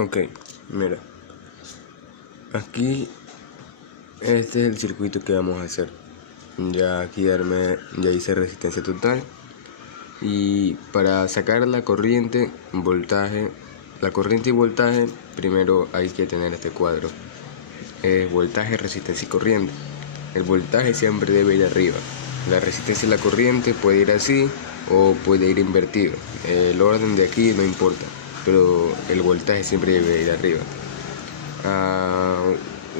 Ok, mira, aquí este es el circuito que vamos a hacer. Ya ya hice resistencia total, y para sacar la corriente y voltaje, primero hay que tener este cuadro: voltaje, resistencia y corriente. El voltaje siempre debe ir arriba, la resistencia y la corriente puede ir así o puede ir invertido, el orden de aquí no importa, pero el voltaje siempre debe ir arriba. A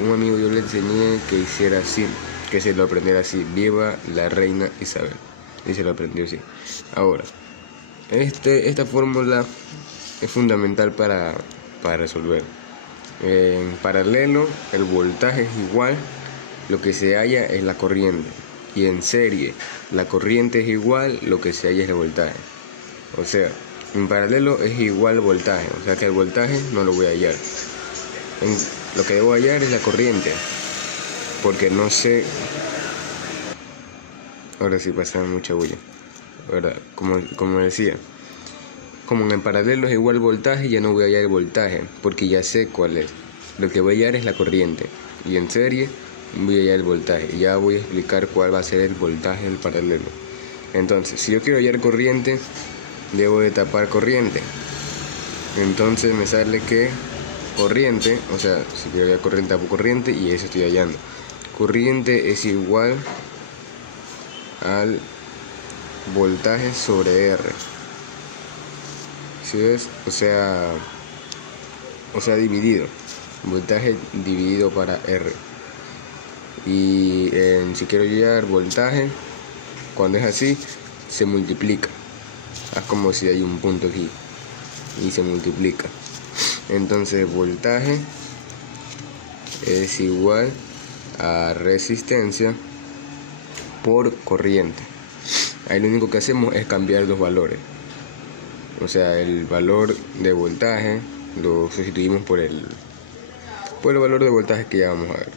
un amigo yo le enseñé que hiciera así, que se lo aprendiera así: viva la reina Isabel, y se lo aprendió así. Ahora, esta fórmula es fundamental para resolver. En paralelo, el voltaje es igual, lo que se halla es la corriente, y en serie, la corriente es igual, lo que se halla es el voltaje. O sea, en paralelo es igual voltaje, o sea que el voltaje no lo voy a hallar. Lo que debo hallar es la corriente, porque no sé. Ahora sí pasa mucha bulla, ¿verdad? Como decía, como en paralelo es igual voltaje, ya no voy a hallar el voltaje, porque ya sé cuál es. Lo que voy a hallar es la corriente, y en serie voy a hallar el voltaje. Ya voy a explicar cuál va a ser el voltaje del paralelo. Entonces, si yo quiero hallar corriente, debo de tapar corriente. Entonces me sale que corriente, o sea, si quiero hallar corriente, tapo corriente, y eso estoy hallando. Corriente es igual al voltaje sobre R. ¿Sí ves? O sea dividido. Voltaje dividido para R. Y si quiero hallar voltaje, cuando es así, se multiplica. Es como si hay un punto aquí y se multiplica. Entonces voltaje es igual a resistencia por corriente. Ahí lo único que hacemos es cambiar los valores. O sea, el valor de voltaje lo sustituimos por el valor de voltaje que ya vamos a ver.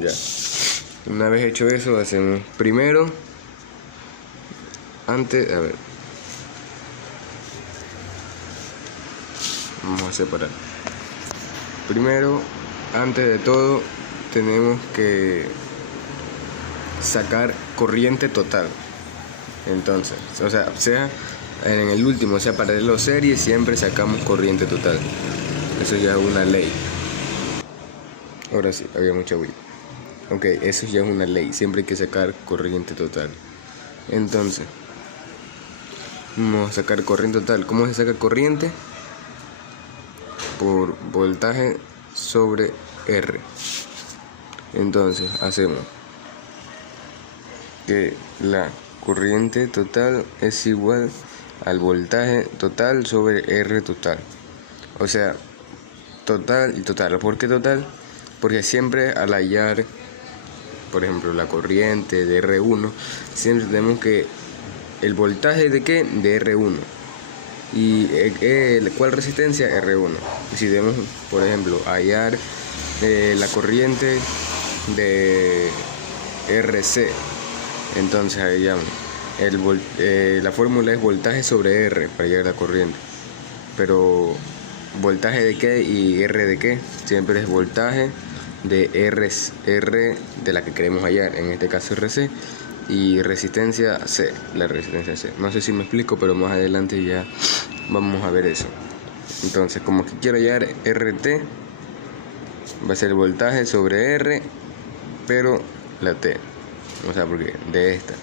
Ya. Una vez hecho eso, hacemos primero, vamos a separar. Primero, antes de todo, tenemos que sacar corriente total. Entonces, sea en el último, sea paralelo serie, siempre sacamos corriente total. Eso ya es una ley. Ahora sí, había mucha bulla. Ok, eso ya es una ley, siempre hay que sacar corriente total. Entonces, vamos a sacar corriente total. ¿Cómo se saca corriente? Por voltaje sobre R. Entonces, hacemos que la corriente total es igual al voltaje total sobre R total. O sea, total y total. ¿Por qué total? Porque siempre al hallar, por ejemplo, la corriente de R1, siempre tenemos que el voltaje de ¿qué? De R1. ¿Y cuál resistencia? R1. Y si debemos, por ejemplo, hallar la corriente de RC, entonces hallamos la fórmula es voltaje sobre R para hallar la corriente. Pero voltaje de qué y R de qué, siempre es voltaje de R de la que queremos hallar, en este caso RC, y resistencia C, la resistencia C. No sé si me explico, pero más adelante ya vamos a ver eso. Entonces, como que quiero hallar RT, va a ser voltaje sobre R, pero la T, o sea, porque de esta.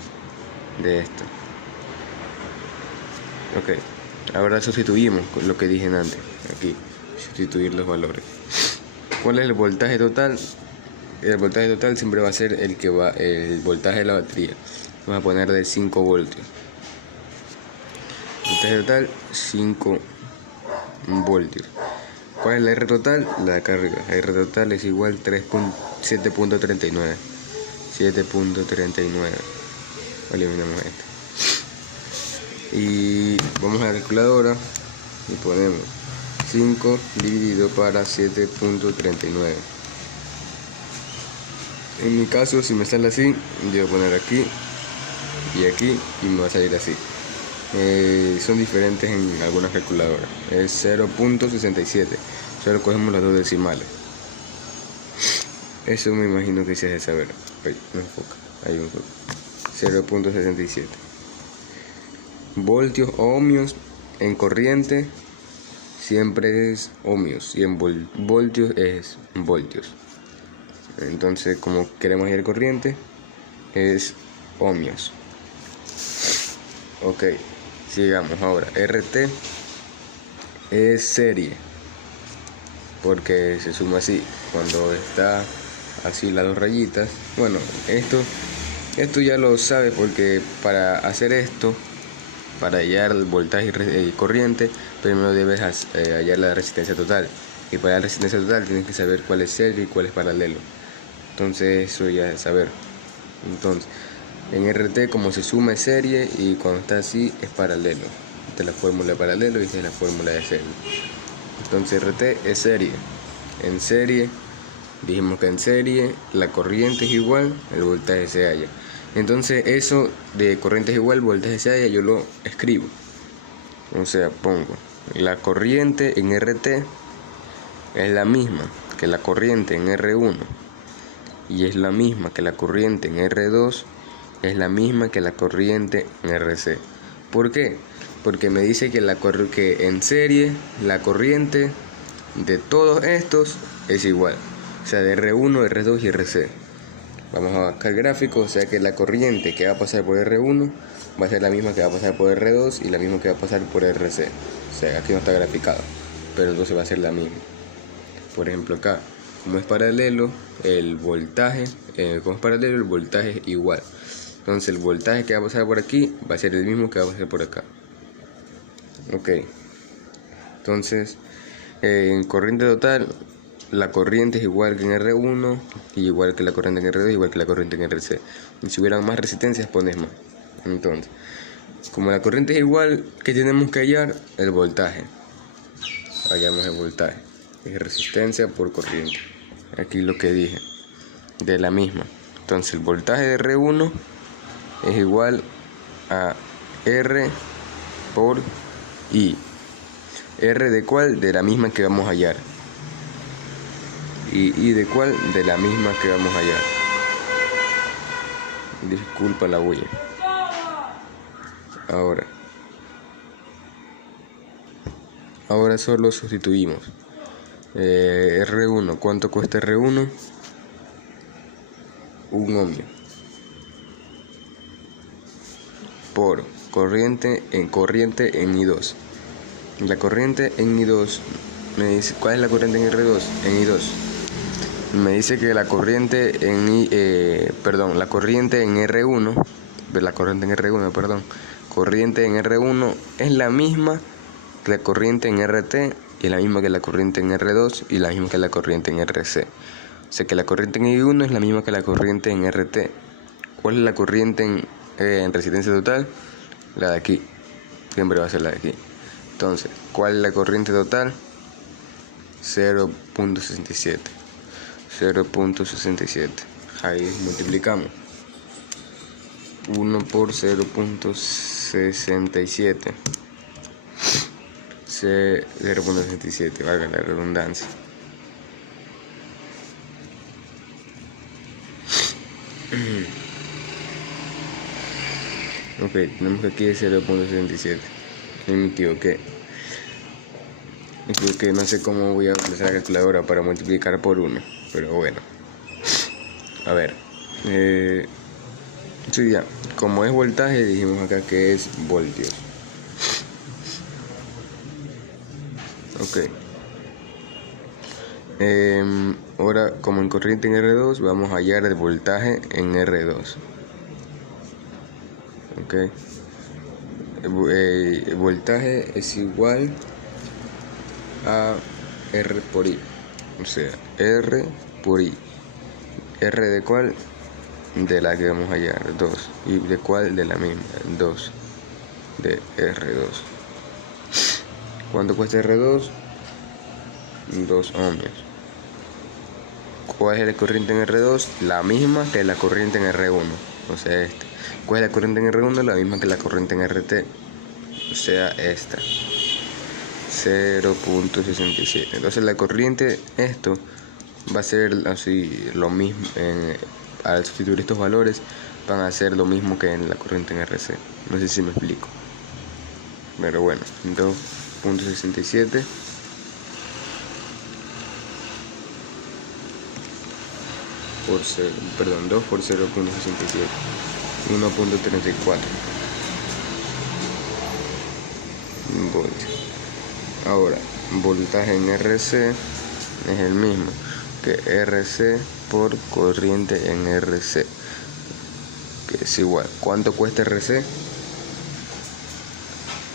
Ok, ahora sustituimos con lo que dije antes. Aquí, sustituir los valores. ¿Cuál es el voltaje total? El voltaje total siempre va a ser el voltaje de la batería. Vamos a poner de 5 voltios. Voltaje total 5 voltios. ¿Cuál es la R total? La carga. La R total es igual a 7.39. 7.39. Eliminamos esto. Y vamos a la calculadora y ponemos 5 dividido para 7.39. En mi caso, si me sale así, yo voy a poner aquí y me va a salir así. Son diferentes en algunas calculadoras. Es 0.67. Solo cogemos las dos decimales. Eso me imagino que se debe saber. Ay, no enfoca. Ahí un poco. 0.67. Voltios o ohmios en corriente siempre es ohmios y en voltios es voltios. Entonces, como queremos ir corriente, es ohmios. Ok, sigamos ahora. RT es serie, porque se suma así. Cuando está así las dos rayitas. Bueno, esto ya lo sabes, porque para hacer esto, para hallar el voltaje y corriente, primero debes hallar la resistencia total. Y para la resistencia total tienes que saber cuál es serie y cuál es paralelo. Entonces eso ya es saber. Entonces, en RT como se suma es serie y cuando está así es paralelo. Esta es la fórmula de paralelo y esta es la fórmula de serie. Entonces RT es serie. En serie, dijimos que en serie la corriente es igual, el voltaje se halla. Entonces eso de corriente es igual, voltaje se halla, yo lo escribo. O sea, pongo la corriente en RT es la misma que la corriente en R1 y es la misma que la corriente en R2 es la misma que la corriente en RC. ¿Por qué? Porque me dice que que en serie la corriente de todos estos es igual, o sea, de R1, R2 y RC. Vamos a acá el gráfico, o sea que la corriente que va a pasar por R1 va a ser la misma que va a pasar por R2 y la misma que va a pasar por RC. O sea, aquí no está graficado, pero entonces va a ser la misma. Por ejemplo acá, como es paralelo, el voltaje es igual. Entonces el voltaje que va a pasar por aquí va a ser el mismo que va a pasar por acá. Ok. Entonces, en corriente total, la corriente es igual que en R1, y igual que la corriente en R2, igual que la corriente en RC. Y si hubieran más resistencias, pones más. Entonces, como la corriente es igual, ¿qué tenemos que hallar? El voltaje. Hallamos el voltaje. Es resistencia por corriente. Aquí lo que dije, de la misma. Entonces, el voltaje de R1 es igual a R por I. ¿R de cuál? De la misma que vamos a hallar. ¿Y I de cuál? De la misma que vamos a hallar. Disculpa la bulla. Ahora solo sustituimos. R1, ¿cuánto cuesta R1? Un ohmio. Por corriente en I2. La corriente en I2 me dice, ¿cuál es la corriente en R2? En I2 me dice que la corriente en la corriente en R1, corriente en R1 es la misma que la corriente en RT y la misma que la corriente en R2 y la misma que la corriente en RC. O sea que la corriente en I1 es la misma que la corriente en RT. ¿Cuál es la corriente en resistencia total? La de aquí. Siempre va a ser la de aquí. Entonces, ¿cuál es la corriente total? 0.67. 0.67. Ahí multiplicamos. 1 por 0.67. 0.67, valga la redundancia. Ok, tenemos que aquí 0.67. Me equivoqué. No sé cómo voy a utilizar la calculadora para multiplicar por 1, pero bueno. A ver. Sí, ya. Como es voltaje, dijimos acá que es voltios. Ok. Ahora, como en corriente en R2, vamos a hallar el voltaje en R2. Ok. El voltaje es igual a R por I. O sea, R por I. ¿R de cuál? De la que vamos a hallar, 2. ¿Y de cuál? De la misma, 2. De R2. ¿Cuánto cuesta R2? 2 ohmios. ¿Cuál es la corriente en R2? La misma que la corriente en R1. O sea, esta. ¿Cuál es la corriente en R1? La misma que la corriente en RT. O sea, esta. 0.67. Entonces la corriente, esto va a ser así lo mismo, al sustituir estos valores van a ser lo mismo que en la corriente en RC. No sé si me explico, pero bueno, 2.67 por 2 por 0.67, 1.34 voltios. Ahora, voltaje en RC es el mismo que RC por corriente en RC, que es igual. ¿Cuánto cuesta RC?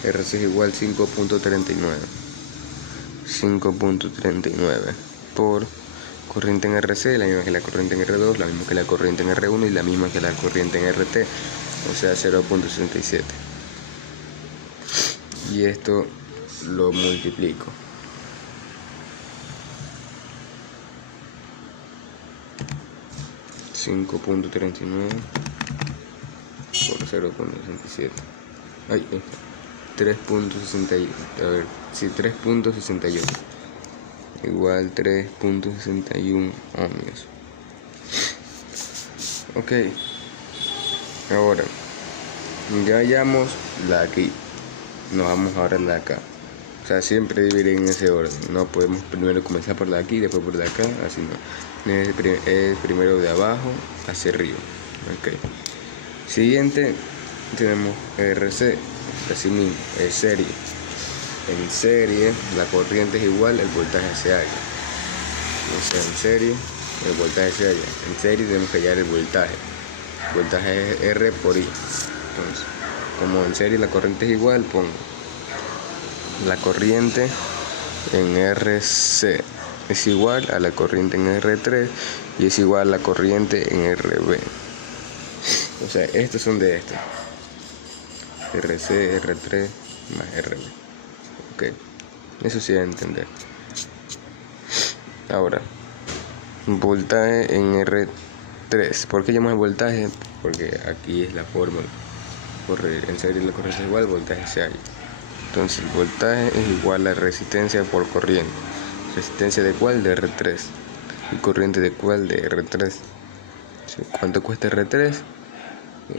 RC es igual 5.39 por corriente en RC, la misma que la corriente en R2, la misma que la corriente en R1 y la misma que la corriente en RT, o sea 0.67. Y esto lo multiplico. .39 por 0.67. 3.61. A ver, sí, 3.61 igual 3.61 ohmios. Ok, ahora ya hallamos la aquí, nos vamos ahora a la de acá. O sea, siempre dividir en ese orden. No podemos primero comenzar por la de aquí, después por la de acá, así no. Es primero de abajo hacia arriba. Ok. Siguiente tenemos RC, así mismo, es serie. En serie la corriente es igual, el voltaje se halla. O sea, en serie el voltaje se halla. En serie tenemos que hallar el voltaje. El voltaje es R por I. Entonces, como en serie la corriente es igual, pongo la corriente en RC es igual a la corriente en R3 y es igual a la corriente en RB. O sea, estos son de estos. RC, R3 más RB. Ok, eso sí va a entender. Ahora, voltaje en R3. ¿Por qué llamamos voltaje? Porque aquí es la fórmula. En serie la corriente es igual, el voltaje se halla. Entonces el voltaje es igual a resistencia por corriente. ¿Resistencia de cuál? De R3. ¿Y corriente de cuál? De R3. ¿Cuánto cuesta R3?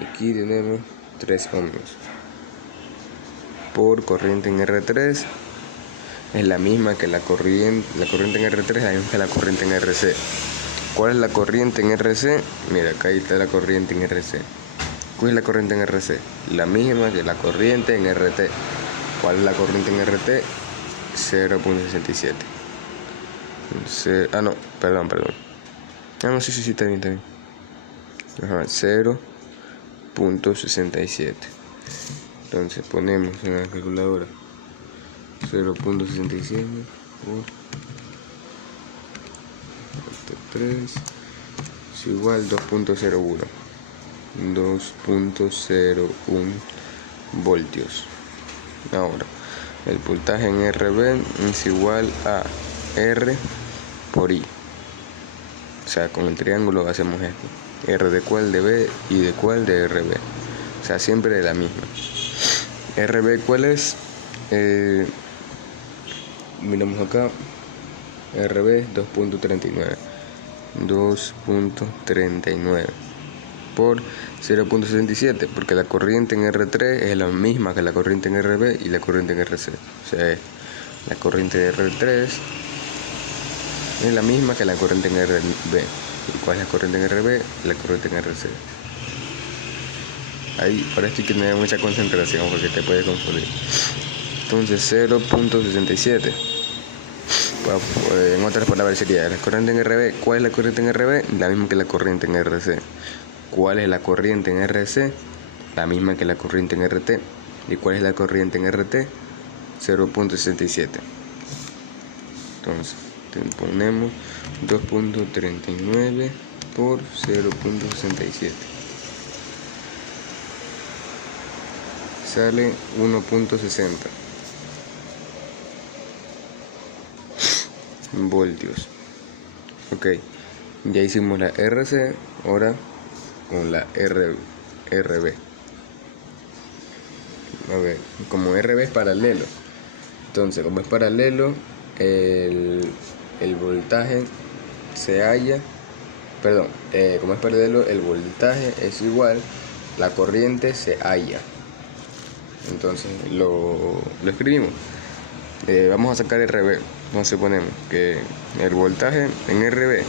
Aquí tenemos 3 ohmios. Por corriente en R3 es la misma que la corriente en R3 es la misma que la corriente en RC. ¿Cuál es la corriente en RC? Mira, acá está la corriente en RC. ¿Cuál es la corriente en RC? La misma que la corriente en RT. ¿Cuál es la corriente en RT? 0.67. No, perdón. No, sí, está bien. Ajá, 0.67. Entonces ponemos en la calculadora 0.67 por 3 es igual 2.01 voltios. Ahora, el voltaje en RB es igual a R por I. O sea, con el triángulo hacemos esto. R de cuál de B y de cuál de RB. O sea, siempre de la misma. RB cuál es? Miramos acá. RB 2.39 por 0.67, porque la corriente en R3 es la misma que la corriente en RB y la corriente en RC. O sea, la corriente de R3 es la misma que la corriente en RB. ¿Y cuál es la corriente en RB? La corriente en RC. Ahí, para esto hay que tener mucha concentración porque te puede confundir. Entonces 0.67. En otras palabras sería la corriente en RB. ¿Cuál es la corriente en RB? La misma que la corriente en RC. ¿Cuál es la corriente en RC? La misma que la corriente en RT. ¿Y cuál es la corriente en RT? 0.67. Entonces ponemos 2.39 por 0.67. Sale 1.60 voltios. Ok, ya hicimos la RC, ahora con la RB. A ver, como RB es paralelo, Entonces, como es paralelo, el voltaje se halla, perdón, como es paralelo, el voltaje es igual, la corriente se halla. Entonces lo escribimos. Vamos a sacar RB. Entonces ponemos que el voltaje en RB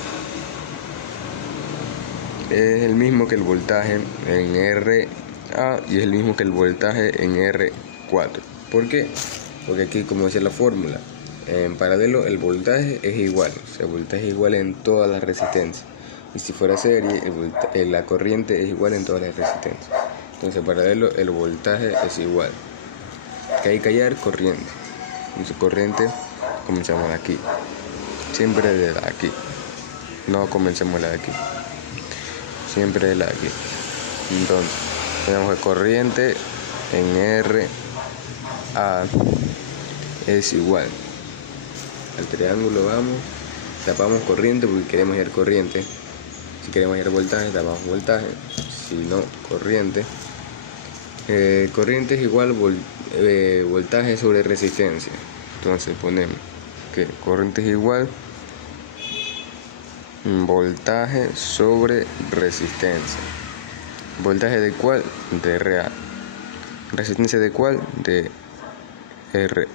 es el mismo que el voltaje en RA y es el mismo que el voltaje en R4. ¿Por qué? Porque aquí, como dice la fórmula, en paralelo el voltaje es igual, o sea, el voltaje es igual en todas las resistencias. Y si fuera serie, la corriente es igual en todas las resistencias. Entonces, en paralelo el voltaje es igual. Que hay que hallar corriente. Entonces, corriente, comenzamos de aquí. Siempre de aquí. No comencemos la de aquí. Siempre de la de aquí. Entonces, tenemos que corriente en RA es igual. Al triángulo vamos, tapamos corriente porque queremos hallar corriente. Si queremos hallar voltaje, tapamos voltaje. Si no, corriente. Corriente es igual voltaje sobre resistencia. Entonces ponemos que corriente es igual voltaje sobre resistencia. ¿Voltaje de cuál? De RA. ¿Resistencia de cuál? De RA.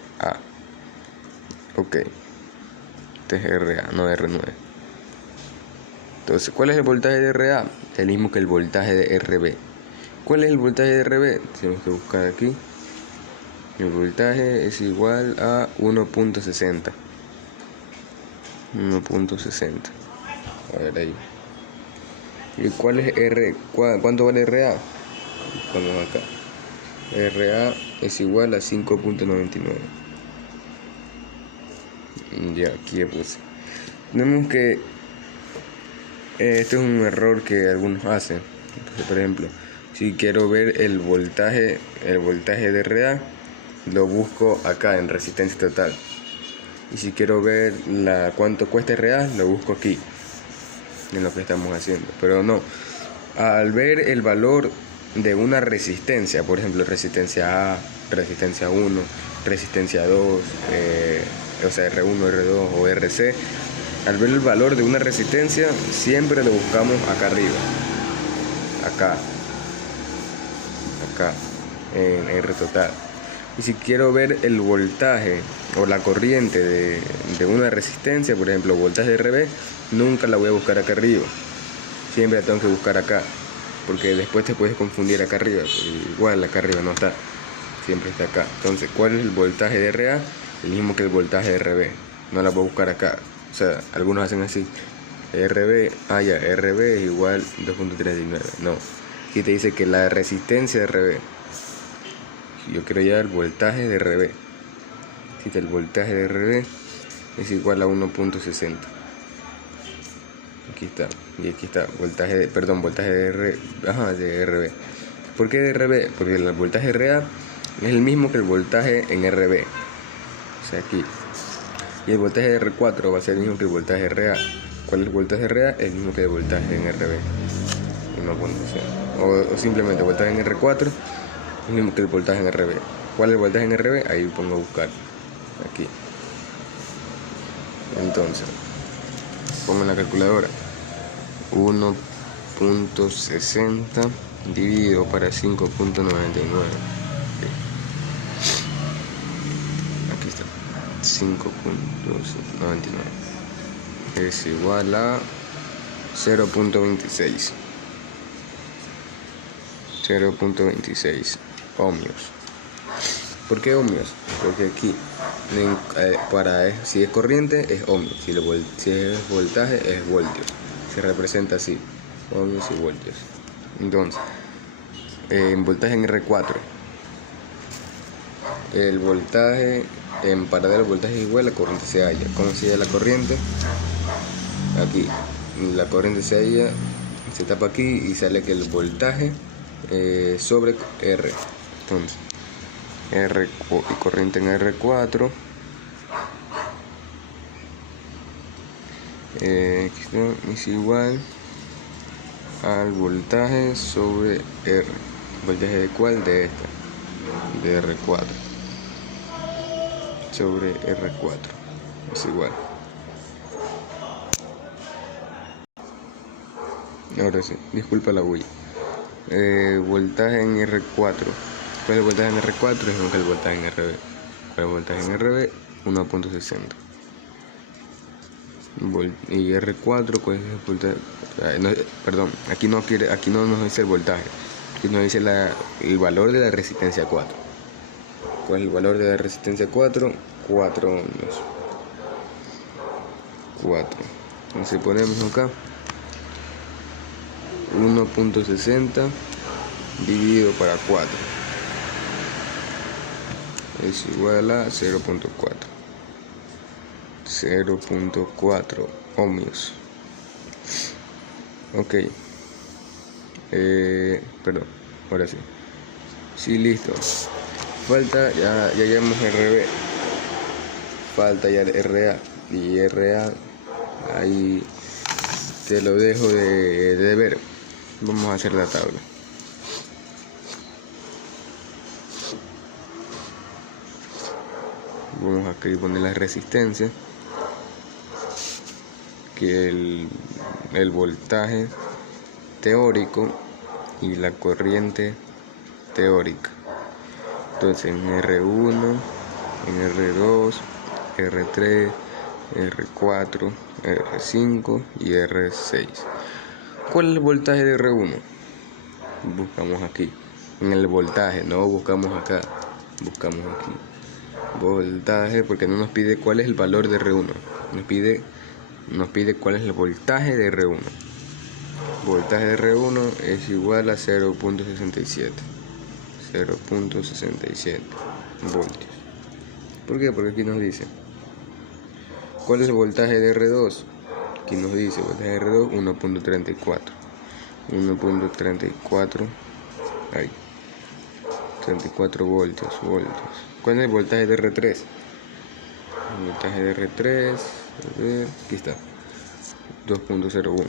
Ok. Este es RA, no R9. Entonces, ¿cuál es el voltaje de RA? El mismo que el voltaje de RB. ¿Cuál es el voltaje de RB? Tenemos que buscar aquí. El voltaje es igual a 1.60. 1.60. A ver ahí. ¿Y cuál es R? ¿Cuánto vale RA? Vamos acá. RA es igual a 5.99. Ya, aquí ya puse. Tenemos que este es un error que algunos hacen. Entonces, por ejemplo, si quiero ver el voltaje de RA, lo busco acá en resistencia total. Y si quiero ver cuánto cuesta RA, lo busco aquí, en lo que estamos haciendo. Pero no, al ver el valor de una resistencia, por ejemplo, resistencia A, resistencia 1, resistencia 2, o sea, R1, R2 o RC, al ver el valor de una resistencia, siempre lo buscamos acá arriba, acá, en R total. Y si quiero ver el voltaje o la corriente de una resistencia, por ejemplo, voltaje de RB, nunca la voy a buscar acá arriba. Siempre la tengo que buscar acá, porque después te puedes confundir acá arriba. Igual acá arriba no está, siempre está acá. Entonces, ¿cuál es el voltaje de RA? El mismo que el voltaje de RB. No la voy a buscar acá. O sea, algunos hacen así. RB, ya, RB es igual 2.39. No, aquí te dice que la resistencia de RB. Yo quiero ya el voltaje de RB. Si el voltaje de RB es igual a 1.60. Aquí está. Y aquí está. Voltaje de RB. ¿Por qué de RB? Porque el voltaje de RA es el mismo que el voltaje en RB. O sea, aquí. Y el voltaje de R4 va a ser el mismo que el voltaje de RA. ¿Cuál es el voltaje de RA? El mismo que el voltaje en RB. 1.60. O simplemente el voltaje en R4 es el mismo que el voltaje en RB. ¿Cuál es el voltaje en RB? Ahí pongo a buscar. Aquí. Entonces, pongo en la calculadora 1.60 dividido para 5.99. Aquí está. 5.99 es igual a 0.26 ohmios. ¿Por qué ohmios? Porque aquí si es corriente es ohmios, si es voltaje es voltios. Se representa así, ohmios y voltios. Entonces, en voltaje en R4, el voltaje en paralelo al voltaje es igual, la corriente se halla. ¿Cómo se halla la corriente? Aquí, la corriente se halla, se tapa aquí y sale que el voltaje sobre R. Entonces, corriente en R4 es igual al voltaje sobre R. ¿Voltaje de cuál? De esta, de R4. sobre R4 es igual. Ahora sí, disculpa la bulla. Voltaje en R4. ¿Cuál es el voltaje en R4? Es nunca el voltaje en RB. ¿Cuál es el voltaje en RB? 1.60. Y R4, ¿cuál es el voltaje? No, perdón, aquí no nos dice el voltaje. Aquí nos dice el valor de la resistencia 4. ¿Cuál es el valor de la resistencia 4? 4 ohmios. 4. Entonces ponemos acá 1.60 dividido para 4 es igual a 0.4 ohmios. Ok, perdón, ahora sí. Sí, listo. Falta, ya llegamos a RB. Falta ya RA. Y RA, ahí te lo dejo de ver. Vamos a hacer la tabla. Vamos a poner la resistencia, que el voltaje teórico y la corriente teórica. Entonces en R1, en R2, R3, R4, R5 y R6. ¿Cuál es el voltaje de R1? Buscamos aquí, en el voltaje, no buscamos acá, buscamos aquí. Voltaje, porque no nos pide cuál es el valor de R1, nos pide cuál es el voltaje de R1. Voltaje de R1 es igual a 0.67 voltios. ¿Por qué? Porque aquí nos dice cuál es el voltaje de R2. Aquí nos dice voltaje de R2 1.34 ahí, 34 voltios. ¿Cuál es el voltaje de R3? El voltaje de R3, aquí está, 2.01.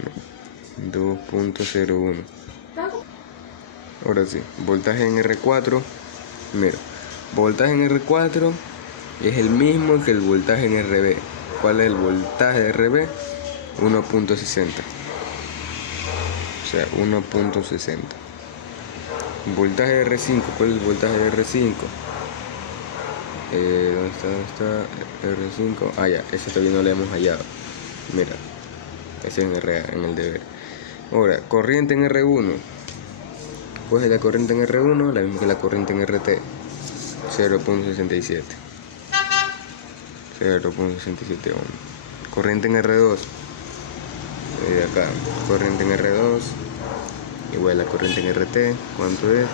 Ahora sí, voltaje en R4. Mira, voltaje en R4 es el mismo que el voltaje en RB. ¿Cuál es el voltaje de RB? 1.60. O sea, 1.60. Voltaje de R5. ¿Cuál es el voltaje de R5? ¿Dónde está R5? Ah, ya, ese todavía no lo hemos hallado. Mira, ese es en el deber. Ahora, corriente en R1. ¿Cuál es la corriente en R1? La misma que la corriente en RT. 0.67 ohms. Corriente en R2. De acá, corriente en R2 igual a la corriente en RT. ¿Cuánto es?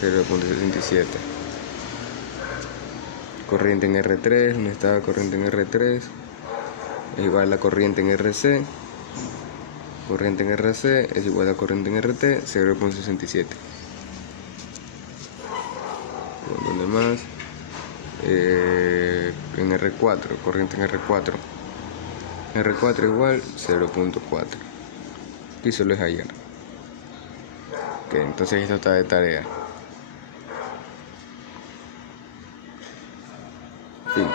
0.67. Corriente en R3, ¿dónde está la corriente en R3? Es igual a la corriente en RC. Corriente en RC es igual a corriente en RT, 0.67. ¿Dónde más? En R4, corriente en R4. R4 igual 0.4. Aquí solo es hallar. Ok, entonces esto está de tarea. Fin.